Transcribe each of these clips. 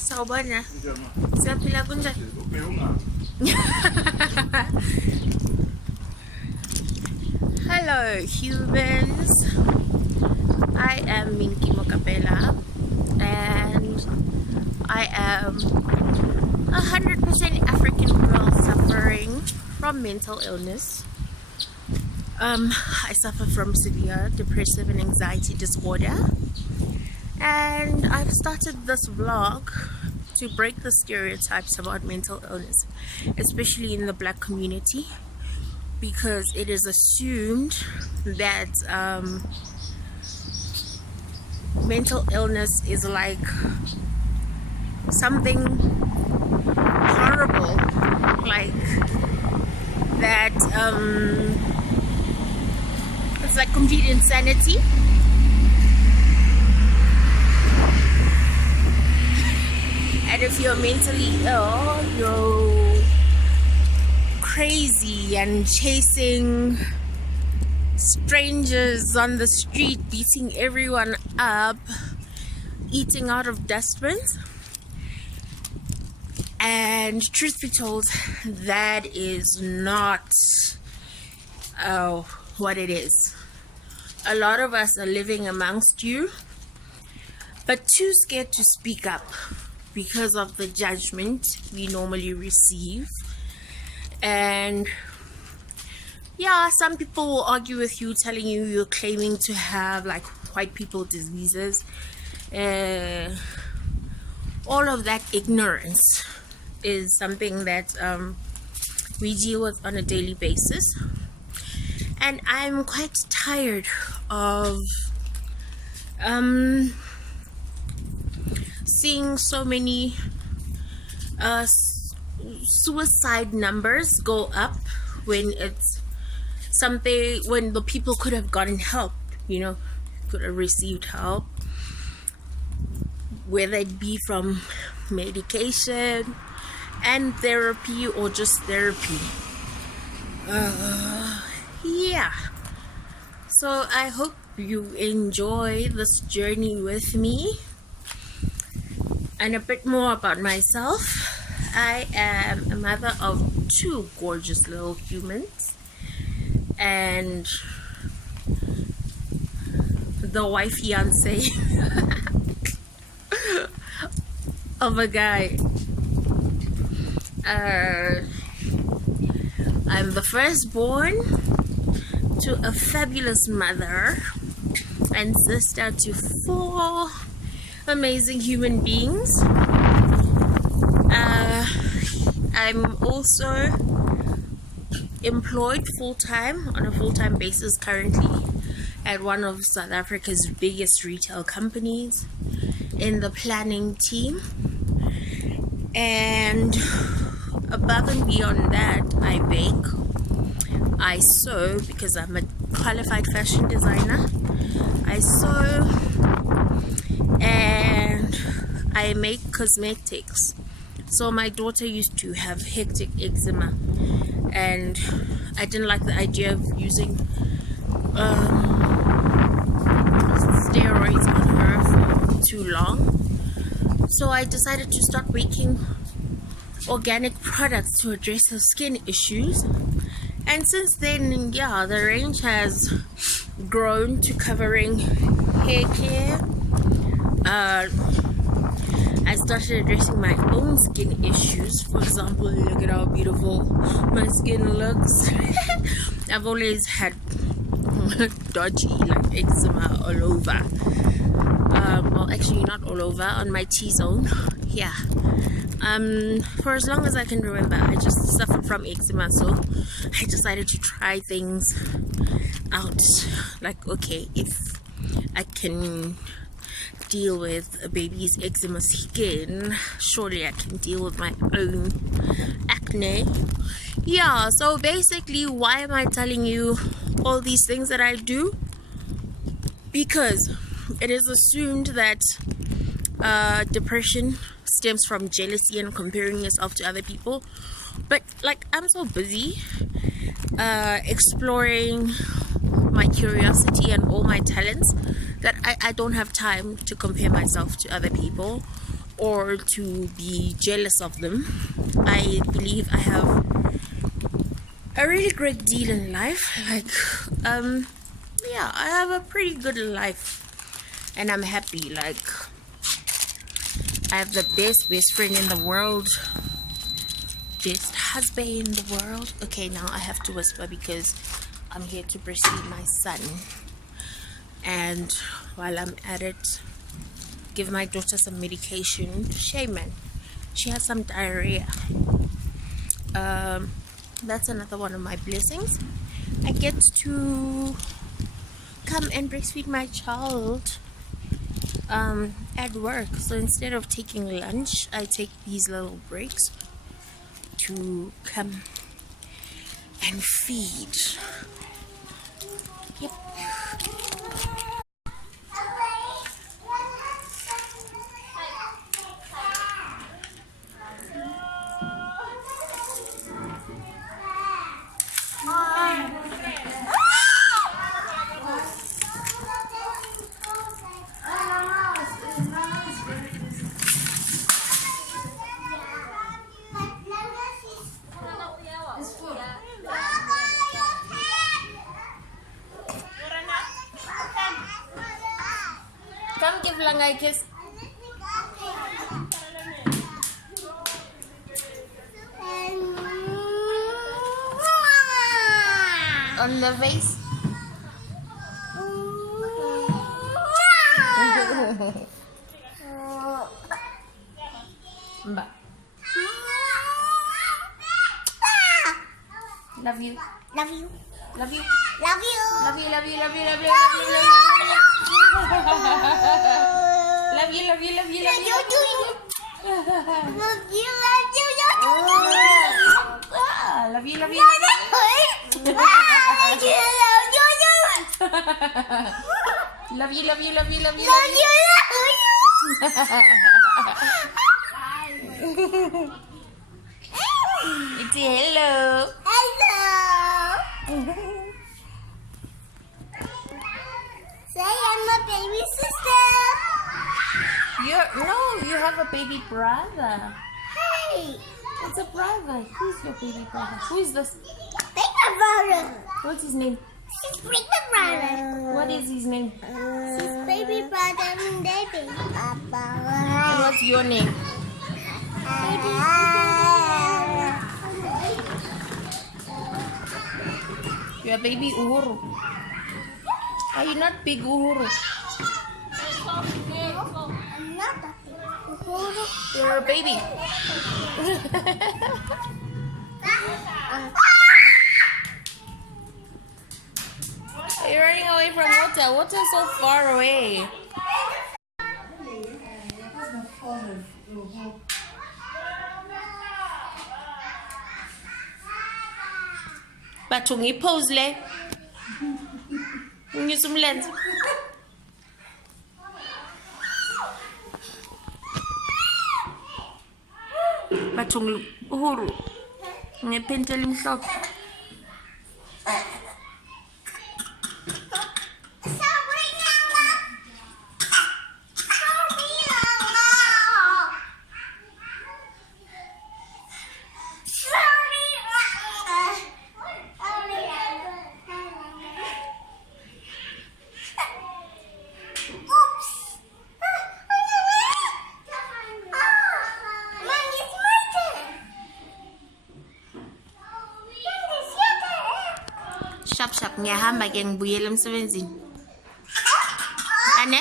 Sawubona. Siyaphila kunjani? Hello humans. I am Minky Mokapela and I am 100% African girl suffering from mental illness. I suffer from severe depressive and anxiety disorder, and I've started this vlog to break the stereotypes about mental illness, especially in the black community, because it is assumed that mental illness is like something horrible, like that it's like complete insanity. And if you're mentally ill, you're crazy and chasing strangers on the street, beating everyone up, eating out of dustbins. And truth be told, that is not what it is. A lot of us are living amongst you, but too scared to speak up because of the judgment we normally receive. And yeah, some people will argue with you, telling you you're claiming to have like white people diseases. All of that ignorance is something that we deal with on a daily basis. And I'm quite tired of seeing so many suicide numbers go up when it's something, when the people could have gotten help, could have received help, whether it be from medication and therapy or just therapy. Yeah, so I hope you enjoy this journey with me. And a bit more about myself. I am a mother of 2 gorgeous little humans and the wife fiance of a guy. I'm the firstborn to a fabulous mother and sister to 4 amazing human beings. I'm also employed on a full-time basis currently at one of South Africa's biggest retail companies in the planning team. And above and beyond that, I bake, I sew because I'm a qualified fashion designer. I sew and I make cosmetics. So my daughter used to have hectic eczema, and I didn't like the idea of using steroids on her for too long. So I decided to start making organic products to address her skin issues. And since then, yeah, the range has grown to covering hair care. I started addressing my own skin issues. For example, look at how beautiful my skin looks. I've always had dodgy like eczema all over. Well, actually not all over, on my T-zone. Yeah. For as long as I can remember, I just suffered from eczema, so I decided to try things out. Like, okay, if I can deal with a baby's eczema skin, surely I can deal with my own acne. Yeah, so basically, why am I telling you all these things that I do? Because it is assumed that depression stems from jealousy and comparing yourself to other people. But like, I'm so busy exploring my curiosity and all my talents that I don't have time to compare myself to other people. or to be jealous of them. I believe I have a really great deal in life. Yeah, I have a pretty good life, and I'm happy. Like, I have the best friend in the world, best husband in the world. Okay, now I have to whisper because I'm here to breastfeed my son, and while I'm at it, give my daughter some medication. Shaman, she has some diarrhea. That's another one of my blessings. I get to come and breastfeed my child at work. So instead of taking lunch, I take these little breaks to come and feed. Yep. Come give Langa a kiss. On the face. Mbak. Love you. Love you. Love you. Love you. Love you, love you, love you, love you, love you, love you. Love you, love you, love you, love you. Love you. Love you, love you. Love you, love you, love you, love you. It's a hello. Say I'm a baby sister. You have a baby brother. Hey, It's a brother. Who's your baby brother? Who is this? baby brother. What's his name? She's baby brother. What is his name? She's baby brother and baby. And what's your name? You're baby Uhuru. Are you not big Uhuru? I'm not a baby. You're a baby. Are you running away from water? Water's so far away. Bathong pose le. Ngizumlenze. Bathong Uhuru. Ngepente elimhlophe. Shap ngiyahamba ke ngibuyela emsebenzini. Ane?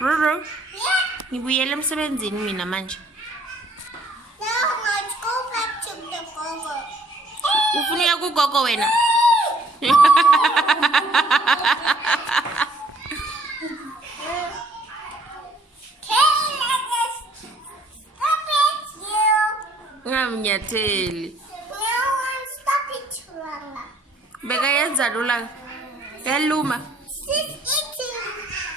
Roro. Ngibuyela emsebenzini mina manje. Now let's go back to the gogo. Ufuneka kugogo wena. Ngamnyatheli. Stop it, Lala. Bekayenza lula. Yaluma. She's eating.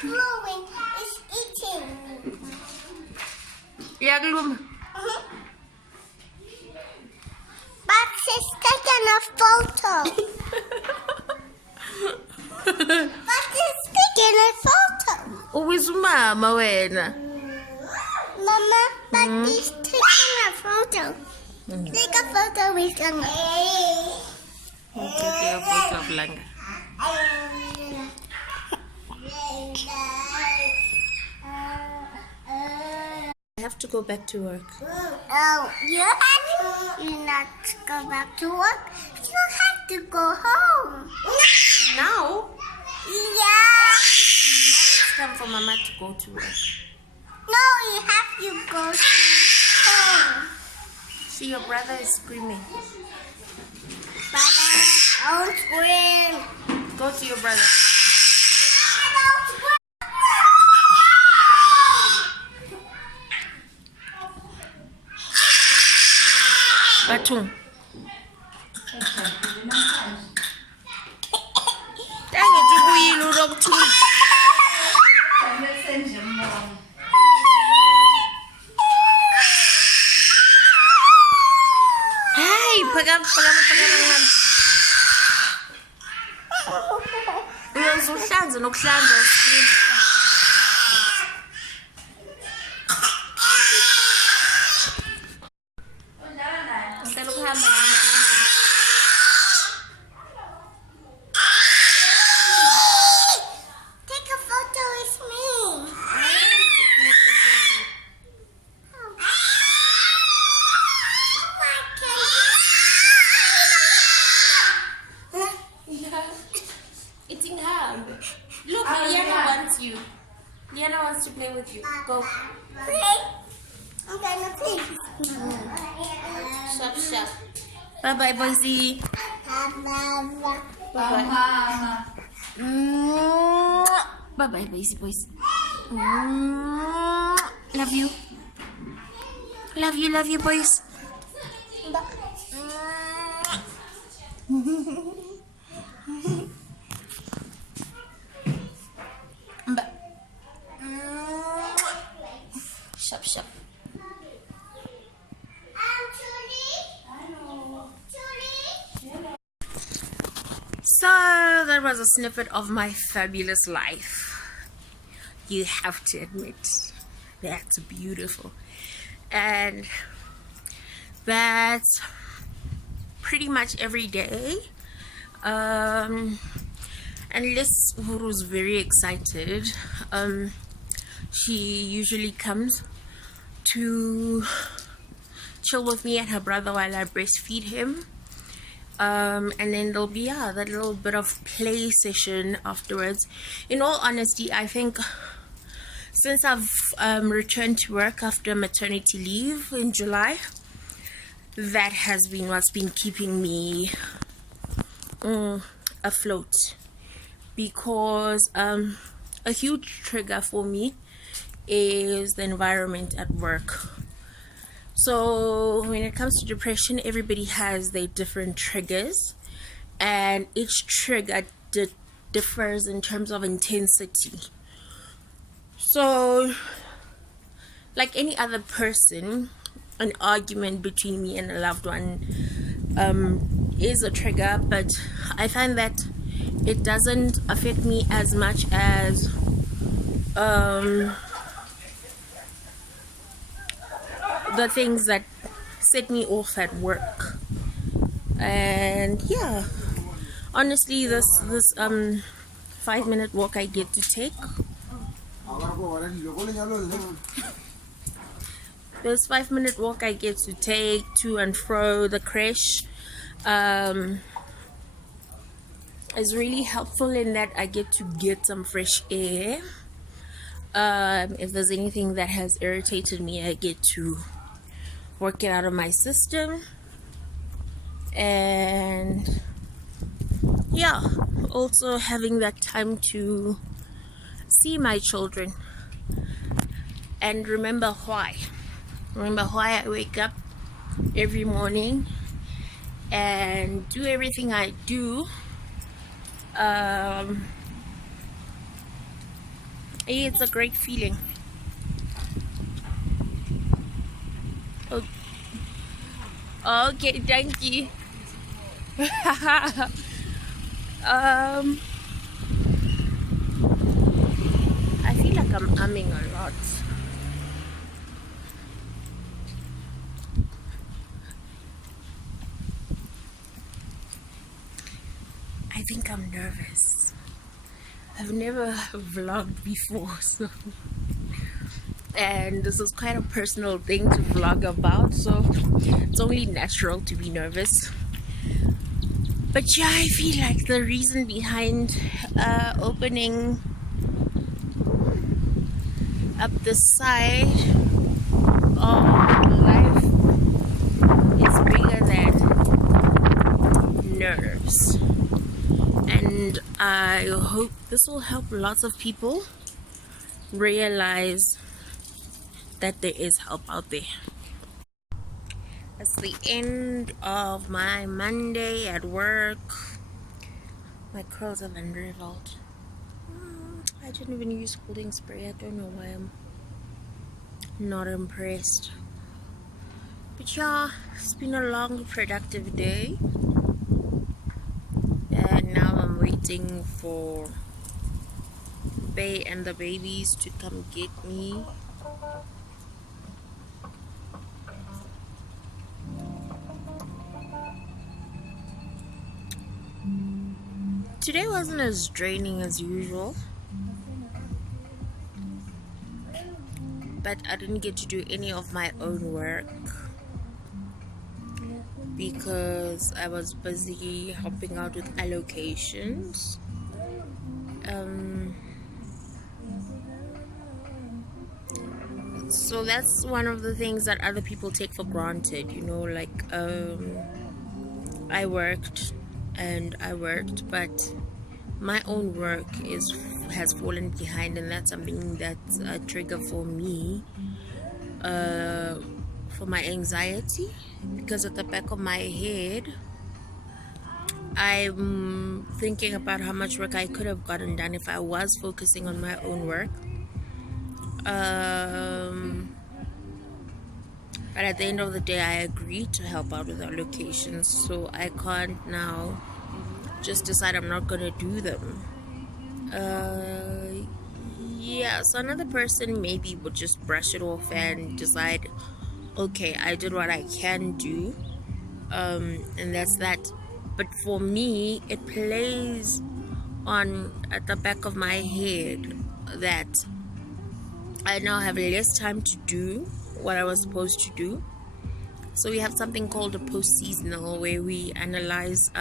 Blowing is eating. Yakuluma. But she's taking a photo. But she's taking a photo. Always mama wena. Mama, but he's taking a photo. Take a photo with him. Take a photo of Langa. I have to go back to work. Oh, you not go back to work. You have to go home. Now? Yeah. It's time for Mama to go to work. No, you have to go to home. See, your brother is screaming. Brother, don't scream. Go to your brother. Batung. Dang it, you will look too. Hey, pegang. Uyozuhlanza nokuhlanza screen. Uhlala ukuhamba Take a photo with me. Eating ham. Look, Liana wants you. Liana wants to play with you. Go. Play. I'm gonna play. Shop. Bye-bye, boysy. Bye-bye. Bye-bye, boys. Love you. Love you, boys. Shop. So that was a snippet of my fabulous life. You have to admit, that's beautiful. And that's pretty much every day. Unless Uru's very excited, she usually comes to chill with me and her brother while I breastfeed him. And then there'll be that little bit of play session afterwards. In all honesty, I think since I've returned to work after maternity leave in July, that has been what's been keeping me afloat, because a huge trigger for me is the environment at work. So when it comes to depression, everybody has their different triggers, and each trigger differs in terms of intensity. So like any other person, an argument between me and a loved one is a trigger, but I find that it doesn't affect me as much as the things that set me off at work. And yeah, honestly, this 5-minute walk I get to take, this 5-minute walk I get to take to and fro the creche is really helpful in that I get to get some fresh air. If there's anything that has irritated me, I get to work it out of my system. And yeah, also having that time to see my children and remember why I wake up every morning and do everything I do. It's a great feeling. Okay, thank you. I feel like I'm umming a lot. I think I'm nervous. I've never vlogged before, so, and this is quite a personal thing to vlog about, so it's only natural to be nervous. But yeah, I feel like the reason behind opening up the side of life is bigger than nerves. And I hope this will help lots of people realize that there is help out there. It's the end of my Monday at work. My curls have unraveled. I didn't even use cooling spray. I don't know why I'm not impressed. But yeah, it's been a long, productive day. And now I'm waiting for Bay and the babies to come get me. Today wasn't as draining as usual, but I didn't get to do any of my own work because I was busy helping out with allocations. So that's one of the things that other people take for granted, you know, like I worked, but my own work has fallen behind, and that's something that's a trigger for me, for my anxiety, because at the back of my head I'm thinking about how much work I could have gotten done if I was focusing on my own work. But at the end of the day, I agreed to help out with our locations, so I can't now just decide I'm not gonna do them. Yeah, so another person maybe would just brush it off and decide, okay, I did what I can do, and that's that. But for me, it plays on at the back of my head that I now have less time to do what I was supposed to do. So we have something called a post-seasonal, where we analyze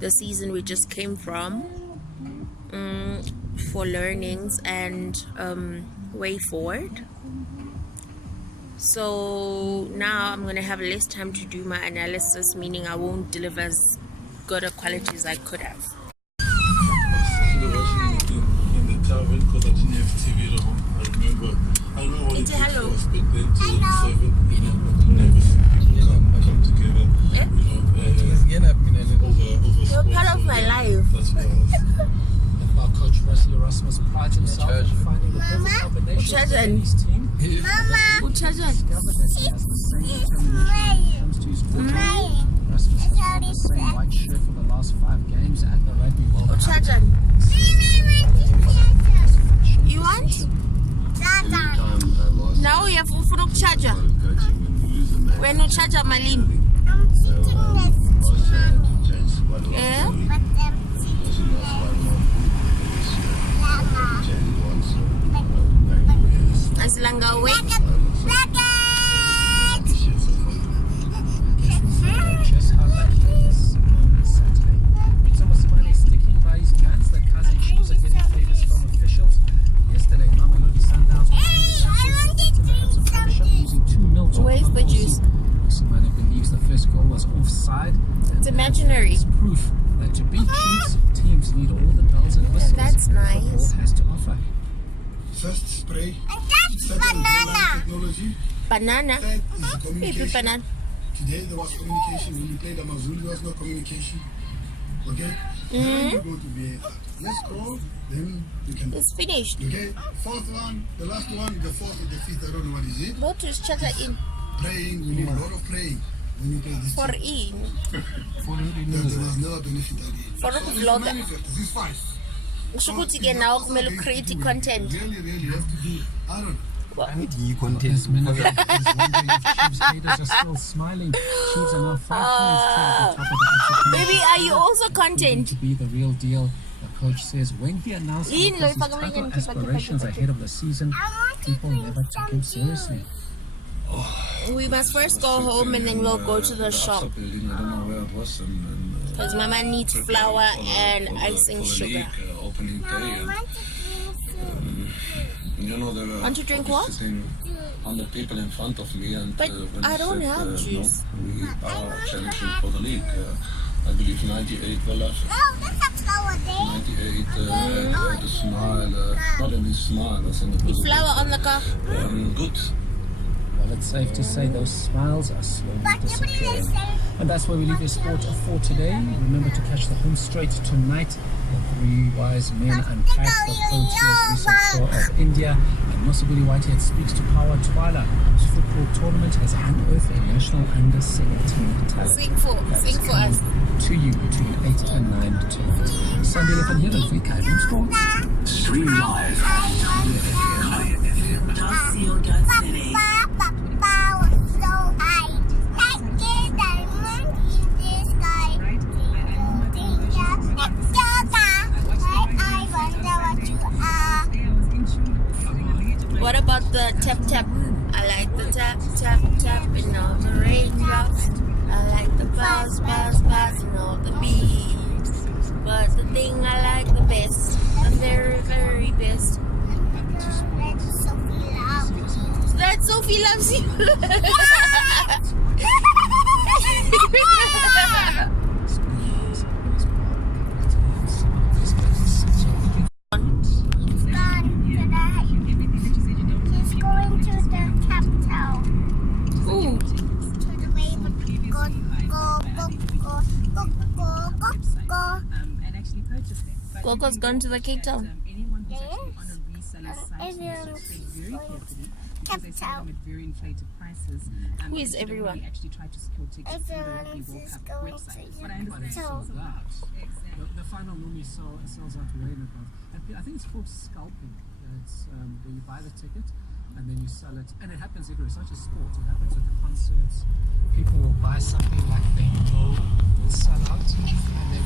the season we just came from, for learnings and way forward. So now I'm gonna have less time to do my analysis, meaning I won't deliver as good a quality as I could have. Because I didn't have TV at home. I remember what it hello. was, but then till 7, never come together, over You're part of my life. That's what I was. Our coach Wesley Erasmus prides himself in finding the perfect combination of his team. Discovered that he has the same determination when it comes to his work. Erasmus has worn the same white shirt for the last 5 games at the Rugby World Cup. You want? Now we have full of charger. When you charge malini? I'm sitting next to mommy. Yeah? But I'm sitting Asilanga awake. Just how lucky he is on Saturday. It's almost Smiley sticking by his pants that Kazi shoes are getting favors from officials. Yesterday, Mamelodi Sundowns were using 2-0 to Where's the juice? Simone believes the first goal was offside. It's imaginary. It's proof that to beat teams need all the bells and whistles That's nice. football has to offer. First spray, And that's second banana. technology, Banana. third is Baby communication. banana. Today there was communication. When you played Amazulu, there was no communication. Okay? Then you go to VAR. Let's go, then you can. It's finished. Okay? Fourth one, the last one, the fourth and the fifth, I don't know what is it. Go to charger in. Praying, we need a lot of praying when you play this. For team. in. There was never benefit again. For So the this vlogger. manifest, this is 5. Shukuthi ke nawe kumele create content. Really you have to do. I don't know. As minutes, Chiefs haters are still smiling. Chiefs are now 5 points clear at the top of the AFC. Baby, are you also content? To be the real deal. The coach says when he announced his title aspirations ahead of the season, people never took him seriously. We must first go home and then we'll go to the shop. Building, I don't know where it was, Because Mama needs flour and icing sugar. Opening day, you know, there were Want to drink what? sitting 100 people in front of me, and But when I they don't said, have juice. No, we are challenging for the league. I believe 98 were left. Oh, that's a flower day. 98 had the smile, not only smile, I think it was Flour on the car. good. Well, it's safe to say those smiles are slowly disappearing. And that's where we leave the sport for today. Remember to catch the home straight tonight. The three wise men unpack the Proteas recent tour of India. And Mosabili Whitehead speaks to Power Twala, whose football tournament has unearthed a national under-17 talent. Sing for us. To you between 8 and 9 tonight. Sunday 11 here on Free Kaizen Sports. Stream live. City. What about the tap tap? I like the tap tap tap and all the raindrops. I like the bounce bounce bounce and all the beats. But the thing I like the best, the very very best. That Sophie loves you. Coco's gone to the Cape Town. Who is everyone? The final normally sells out way in advance. I think it's called scalping. It's where you buy the ticket and then you sell it. And it happens everywhere. It's not just sport. It happens at the concerts. People will buy something like they know will sell out. And then